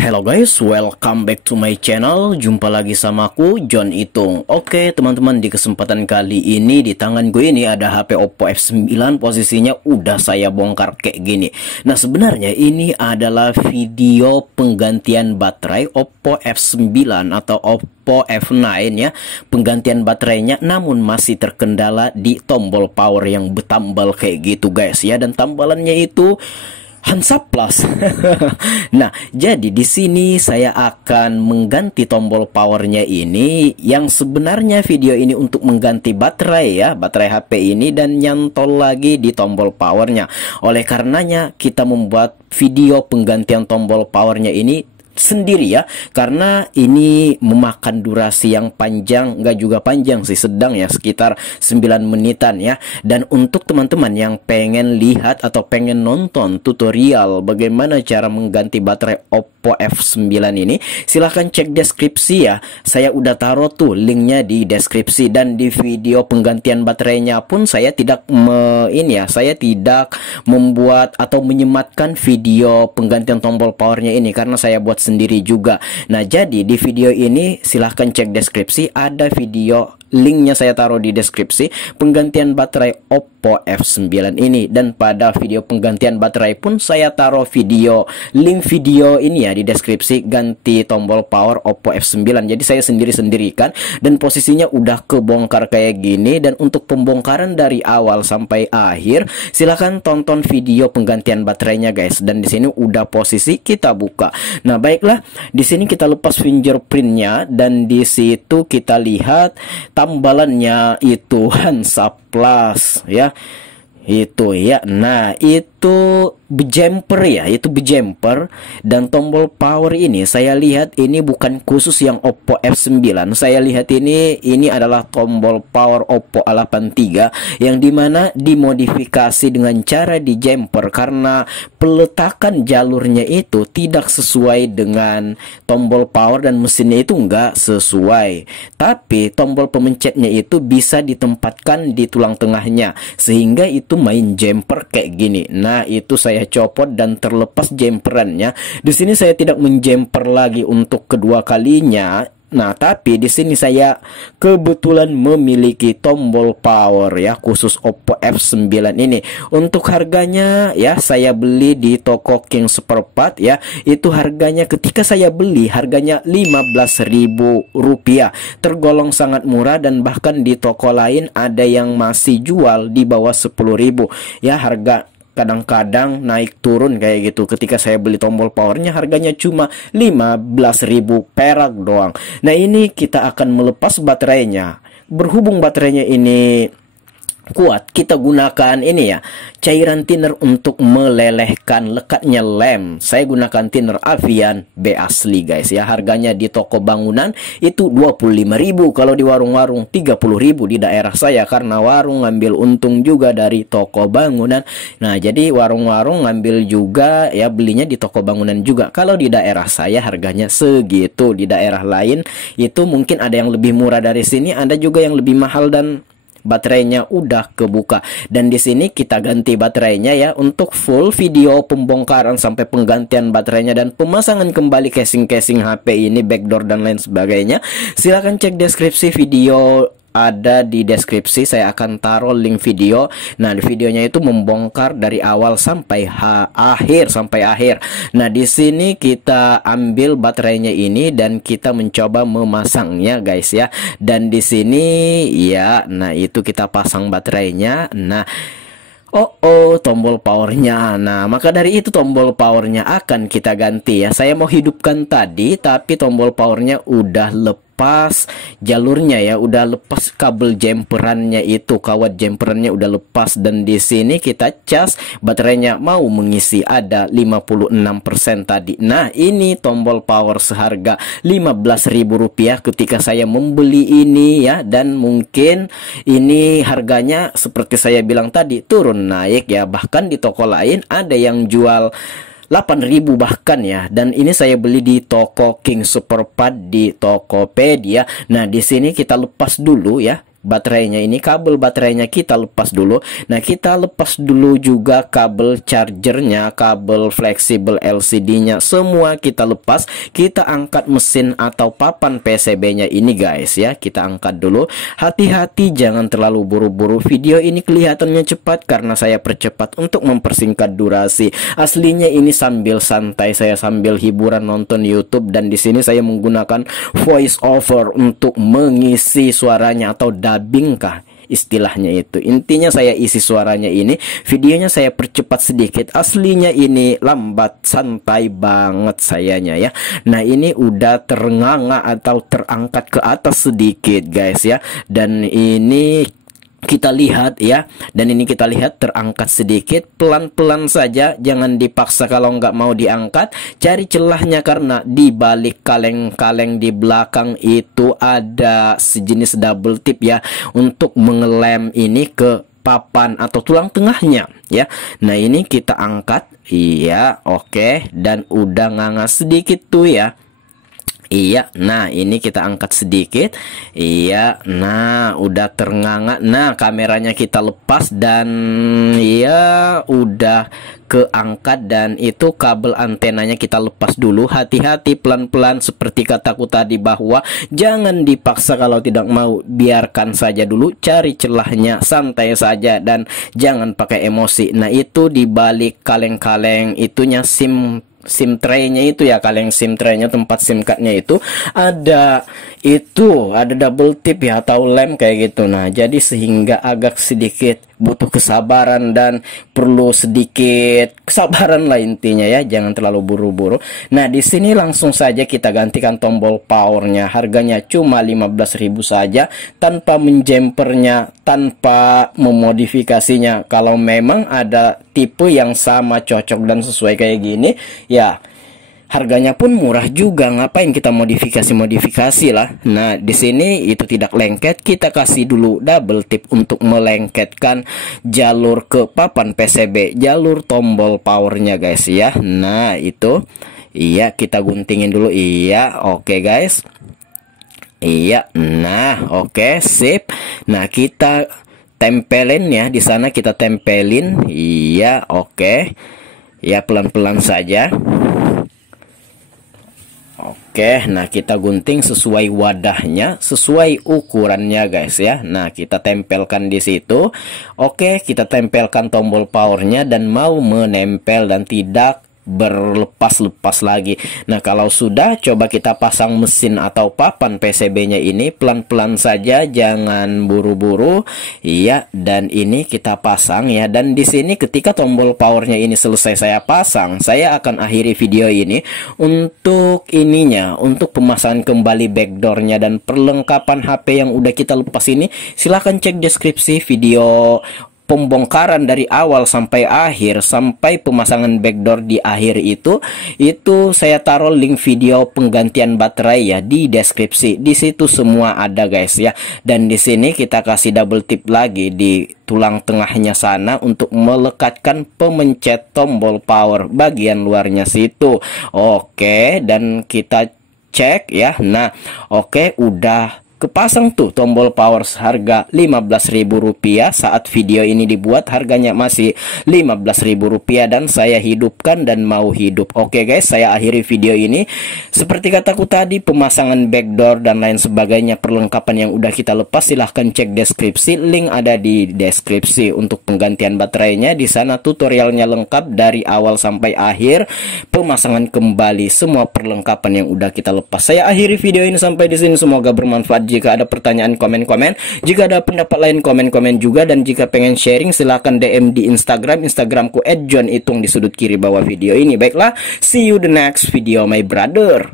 Hello guys, welcome back to my channel. Jumpa lagi sama aku, John Itung. Oke teman-teman, di kesempatan kali ini di tangan gue ini ada HP Oppo F9. Posisinya udah saya bongkar kayak gini. Nah sebenarnya ini adalah video penggantian baterai Oppo F9 atau Oppo F9 ya. Penggantian baterainya, namun masih terkendala di tombol power yang bertambal kayak gitu guys ya. Dan tambalannya itu Hansaplast. Nah, jadi di sini saya akan mengganti tombol powernya ini, yang sebenarnya video ini untuk mengganti baterai ya, baterai HP ini, dan nyantol lagi di tombol powernya. Oleh karenanya kita membuat video penggantian tombol powernya ini sendiri ya, karena ini memakan durasi yang panjang, nggak juga panjang sih, sedang ya, sekitar 9 menitan ya. Dan untuk teman-teman yang pengen lihat atau pengen nonton tutorial bagaimana cara mengganti baterai Oppo F9 ini, silahkan cek deskripsi ya. Saya udah taruh tuh linknya di deskripsi. Dan di video penggantian baterainya pun saya tidak saya tidak membuat atau menyematkan video penggantian tombol powernya ini, karena saya buat sendiri juga. Nah jadi di video ini silahkan cek deskripsi, ada video linknya saya taruh di deskripsi penggantian baterai Oppo F9 ini. Dan pada video penggantian baterai pun saya taruh link video ini ya di deskripsi, ganti tombol power Oppo F9. Jadi saya sendiri-sendirikan dan posisinya udah kebongkar kayak gini. Dan untuk pembongkaran dari awal sampai akhir silahkan tonton video penggantian baterainya guys. Dan di sini udah posisi kita buka. Nah baiklah, di sini kita lepas fingerprintnya dan di situ kita lihat tambalannya itu Hansaplast ya, itu ya. Nah itu bejemper ya, itu bejemper. Dan tombol power ini saya lihat ini bukan khusus yang Oppo F9. Saya lihat ini adalah tombol power Oppo A83 yang dimana dimodifikasi dengan cara di jumper, karena peletakan jalurnya itu tidak sesuai dengan tombol power dan mesinnya itu enggak sesuai. Tapi tombol pemencetnya itu bisa ditempatkan di tulang tengahnya sehingga itu main jumper kayak gini. Nah itu saya copot dan terlepas jemperannya. Di sini saya tidak menjemper lagi untuk kedua kalinya. Nah, tapi di sini saya kebetulan memiliki tombol power ya khusus Oppo F9 ini. Untuk harganya ya, saya beli di toko King Spare ya. Itu harganya ketika saya beli harganya Rp15.000. Tergolong sangat murah, dan bahkan di toko lain ada yang masih jual di bawah Rp10.000 ya. Harga kadang-kadang naik turun kayak gitu. Ketika saya beli tombol powernya harganya cuma 15.000 perak doang. Nah ini kita akan melepas baterainya. Berhubung baterainya ini kuat, kita gunakan ini ya, cairan thinner untuk melelehkan lekatnya lem. Saya gunakan thinner Avian B asli guys ya. Harganya di toko bangunan itu 25.000, kalau di warung-warung 30.000 di daerah saya, karena warung ngambil untung juga dari toko bangunan. Nah jadi warung-warung ngambil juga ya, belinya di toko bangunan juga. Kalau di daerah saya harganya segitu. Di daerah lain itu mungkin ada yang lebih murah dari sini, ada juga yang lebih mahal, dan baterainya udah kebuka. Dan di sini kita ganti baterainya ya. Untuk full video pembongkaran sampai penggantian baterainya dan pemasangan kembali casing-casing HP ini, backdoor dan lain sebagainya, silahkan cek deskripsi video. Ada di deskripsi, saya akan taruh link video. Nah di videonya itu membongkar dari awal sampai akhir. Nah di sini kita ambil baterainya ini dan kita mencoba memasangnya guys ya. Dan di sini ya, nah itu kita pasang baterainya. Nah tombol powernya. Nah maka dari itu tombol powernya akan kita ganti ya. Saya mau hidupkan tadi, tapi tombol powernya udah lepas jalurnya ya, udah lepas kabel jemperannya itu, kawat jemperannya udah lepas. Dan di sini kita cas baterainya mau mengisi, ada 56% tadi. Nah ini tombol power seharga Rp15.000 ketika saya membeli ini ya. Dan mungkin ini harganya seperti saya bilang tadi turun naik ya, bahkan di toko lain ada yang jual 8.000 bahkan ya. Dan ini saya beli di toko King Spare di Tokopedia. Nah di sini kita lepas dulu ya baterainya ini, kabel baterainya kita lepas dulu. Nah, kita lepas dulu juga kabel chargernya, kabel fleksibel LCD-nya, semua kita lepas. Kita angkat mesin atau papan PCB-nya ini guys ya, kita angkat dulu. Hati-hati, jangan terlalu buru-buru. Video ini kelihatannya cepat karena saya percepat untuk mempersingkat durasi. Aslinya ini sambil santai, saya sambil hiburan nonton YouTube, dan di sini saya menggunakan voice over untuk mengisi suaranya, atau dubbing kah istilahnya itu. Intinya saya isi suaranya ini, videonya saya percepat sedikit. Aslinya ini lambat, santai banget sayanya ya. Nah, ini udah ternganga atau terangkat ke atas sedikit guys ya. Dan ini kita lihat ya, dan ini kita lihat terangkat sedikit, pelan-pelan saja, jangan dipaksa kalau nggak mau diangkat. Cari celahnya, karena di balik kaleng-kaleng di belakang itu ada sejenis double tip ya, untuk mengelem ini ke papan atau tulang tengahnya ya. Nah, ini kita angkat, iya, oke, dan udah nganga sedikit tuh ya. Iya, nah ini kita angkat sedikit. Iya, nah udah ternganga. Nah, kameranya kita lepas, dan ya udah keangkat, dan itu kabel antenanya kita lepas dulu. Hati-hati, pelan-pelan, seperti kataku tadi bahwa jangan dipaksa kalau tidak mau, biarkan saja dulu, cari celahnya, santai saja, dan jangan pakai emosi. Nah, itu di balik kaleng-kaleng itunya SIM tray-nya itu ya, kaleng SIM tray-nya, tempat SIM card-nya itu ada double tip ya, atau lem kayak gitu. Nah, jadi sehingga agak sedikit butuh kesabaran dan perlu sedikit kesabaran lah intinya ya, jangan terlalu buru-buru. Nah, di sini langsung saja kita gantikan tombol powernya, harganya cuma 15.000 saja, tanpa menjempernya, tanpa memodifikasinya. Kalau memang ada tipe yang sama, cocok dan sesuai kayak gini ya, harganya pun murah juga, ngapain kita modifikasi lah. Nah, di sini itu tidak lengket, kita kasih dulu double tip untuk melengketkan jalur ke papan PCB, jalur tombol powernya guys ya. Nah, itu iya, kita guntingin dulu. Iya, oke guys. Iya, nah oke, sip. Nah, kita tempelin ya, di sana kita tempelin. Iya, oke. Ya, pelan-pelan saja. Oke, nah kita gunting sesuai wadahnya, sesuai ukurannya guys ya. Nah, kita tempelkan di situ. Oke, kita tempelkan tombol powernya, dan mau menempel dan tidak berlepas-lepas lagi. Nah, kalau sudah, coba kita pasang mesin atau papan PCB-nya ini pelan-pelan saja, jangan buru-buru. Iya, dan ini kita pasang ya. Dan di sini ketika tombol powernya ini selesai saya pasang, saya akan akhiri video ini untuk ininya, untuk pemasangan kembali backdoornya dan perlengkapan HP yang udah kita lepas ini. Silahkan cek deskripsi video pembongkaran dari awal sampai akhir, sampai pemasangan backdoor di akhir itu saya taruh link video penggantian baterai ya di deskripsi. Di situ semua ada guys ya. Dan di sini kita kasih double tip lagi di tulang tengahnya sana untuk melekatkan pemencet tombol power bagian luarnya situ. Oke, dan kita cek ya. Nah, oke, udah kepasang tuh tombol power seharga Rp15.000. Saat video ini dibuat harganya masih Rp15.000, dan saya hidupkan dan mau hidup. Oke guys, saya akhiri video ini. Seperti kataku tadi, pemasangan backdoor dan lain sebagainya, perlengkapan yang udah kita lepas, silahkan cek deskripsi, link ada di deskripsi. Untuk penggantian baterainya di sana tutorialnya lengkap dari awal sampai akhir, pemasangan kembali semua perlengkapan yang udah kita lepas. Saya akhiri video ini sampai di sini, semoga bermanfaat. Jika ada pertanyaan, komen-komen. Jika ada pendapat lain, komen-komen juga. Dan jika pengen sharing, silahkan DM di Instagramku @johnitung di sudut kiri bawah video ini. Baiklah, see you the next video my brother.